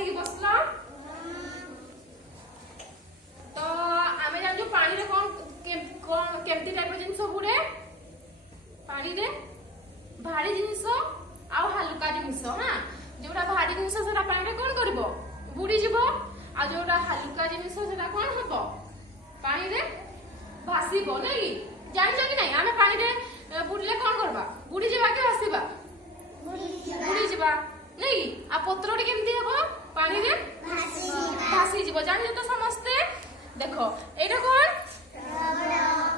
ହେଇକି ବସିଲ ତ ଆମେ ଜାଣିଛୁ ପାଣିରେ କଣ କେମିତି ଟାଇପର ଜିନିଷ ବୁଡେ ପାଣିରେ ଭାରି ଜିନିଷ ଆଉ ହାଲୁକା ଜିନିଷ ହଁ ଯୋଉଟା ଭାରି ଜିନିଷ ସେଟା ପାଣିରେ କଣ କରିବ ବୁଡି ଯିବ ଆଉ ଯୋଉଟା ହାଲୁକା ଜିନିଷ ସେଟା କଣ ହବ ପାଣିରେ ଭାସିବ ନାଇଁ ଜାଣିଛ କି ନାଇଁ ଆମେ ପାଣିରେ ବୁଡିଲେ କଣ करबा बुड़ी जीवा के भासीबा बुड़ी जीवा नहीं आ पत्रोटी केमती हेबो पानी रे भासी जीवो जानि तो समस्ते देखो एटा कोन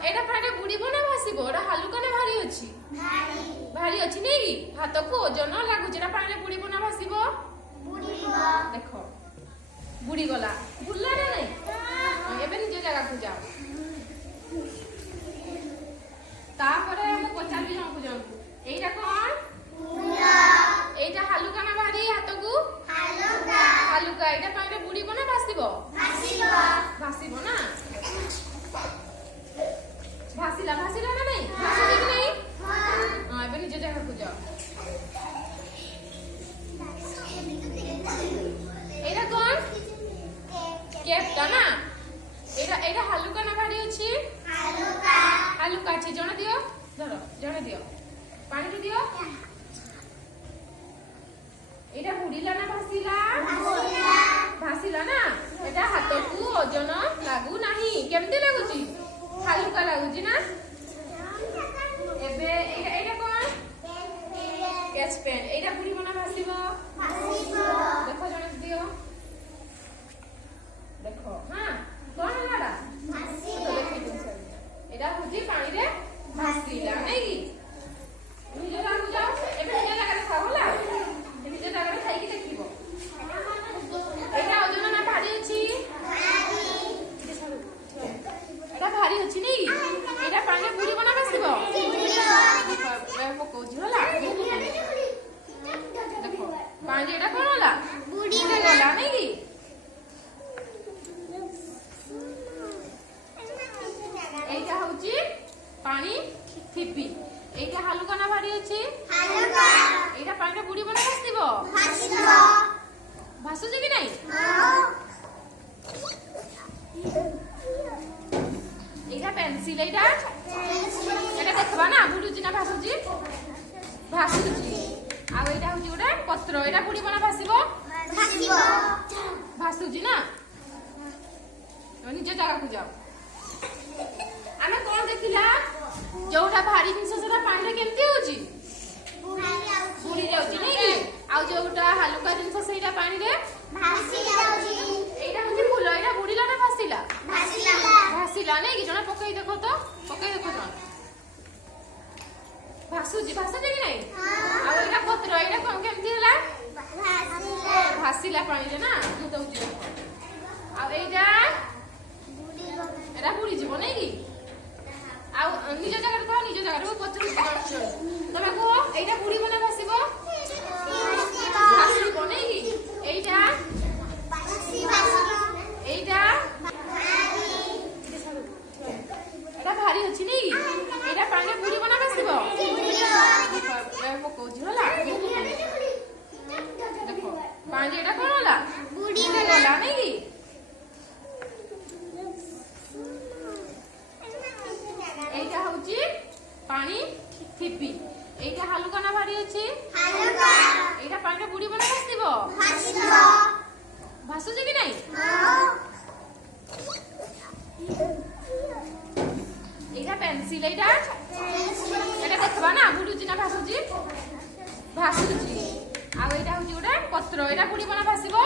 एटा पानी बुड़ीबो ना भासीबो एटा हालुका ना भारी अछि भारी अछि नहीं हाथ को ओजन लागु जेटा पानी रे बुड़ीबो ना भासीबो बुड़ीबो देखो बुड़ी गला बुल्ला ना नहीं एबे निजे जगह को जाओ तापरे हम पचारि जणको जणको एटा कोन पूरा एटा हालुका ना भारी हाथ को हालुका हालुका एटा पानी रे बुड़ीबो ना भासीबो भासीबो ना भासीला भासीला ना नहीं भासी कि नहीं हां एबे निजे जगह को जाओ एटा कोन केपटा ना एटा हालुका ना भारी अछि हालुका हालुका अछि जण दियो धरो जण दियो पानी रे दियो एटा बुड़ीला ना भासीला भासीला ना एटा हाथ को ओजन लागू नाही केमते लागुची हालुका लागुची ना एबे एटा कोन कैच पेन एटा बुड़ी बना भासीबो देखो जण दियो देखो हां कोन लाडा भासीला एटा बुझी पानी रे भासीला नहीं निजे लागु जाओ एबे निजे लगा रे खावला निजे लगा रे खाई के देखिबो एटा ओजन ना भारी अछि एटा भारी अछि नहीं एटा पानी बुड़ी बना भासीबो देखो कोजी होला देखो पानी एटा कोन होला बुड़ी गला नहीं एटा होची पानी थिपी एटा हालुका ना भारी अछि हालुका एटा पानी रे बुड़ी बना भासीबो भासु जे कि नहीं एटा पेंसिल एटा देखबा ना बुडुची ना भासुची भासुची आ एटा होची गोटे पत्र एटा बुड़ी बना भासीबो भासुची ना निजे जगह को जाओ आमे कोन देखिला जोटा भारी जिंस सेटा पानी रे केमती होची बुड़ी जाउची नहीं कि आ जोटा हालुका जिंस सेटा पानी रे भासी जाउची एटा होची फूल एटा बुड़ीला ना भासीला भासीला नहीं कि जणा पकई देखो तो पकई देखो जणा भासुजी कि नहीं आ एटा पत्र एटा कोन केमती हला भासीला पानी रे ना तू दउची आ एटा बुड़ी जीवो नहीं कि आ निज जगह रे पचर तमे को एटा बुड़ी बना भासीबो भासीबो नहीं कि एटा भारी अछि नहीं एटा पानी बुड़ी बना भासीबो देखो कोजी होला देखो पानी एटा कोन होला बुड़ी गला नहीं कि एटा होची पानी थिपी एटा हालुका ना भारी अछि हालुका एटा पानी रे बुड़ी बना भासीबो भासु जे कि नहीं एटा पेंसिल एटा देखबा ना बुडुची ना भासुची भासुची आ एटा होची गोटे पत्र एटा बुड़ी बना भासीबो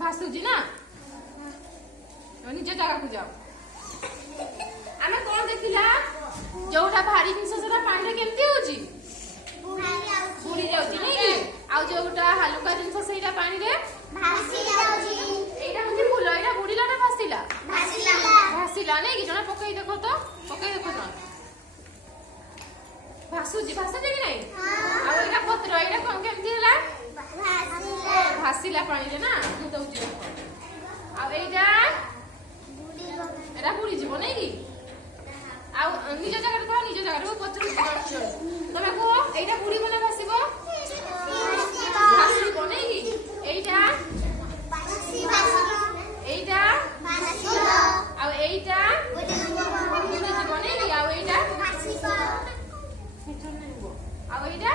भासुची ना निजे जगह को जाओ आमे कोन देखिला जोटा भारी जिंस सेटा पानी रे केमती होची बुड़ी जाउची नहीं आ जोटा हालुका जिंस सेटा पानी रे भासी जाउची एटा होची फूल एटा बुड़ीला ना भासीला भासीला नहीं कि जणा पकई देखो तो पकई देखो जणा भासुजी कि नहीं आ एटा पत्र एटा कोन केमती हला भासीला पानी रे ना तू दउची आ एटा बुड़ी जीवो नहीं कि आ निज जगह रे पचर तमे এইটা জীবনে ଆଉ ଏଇଟା ଆଉ ଏଇଟା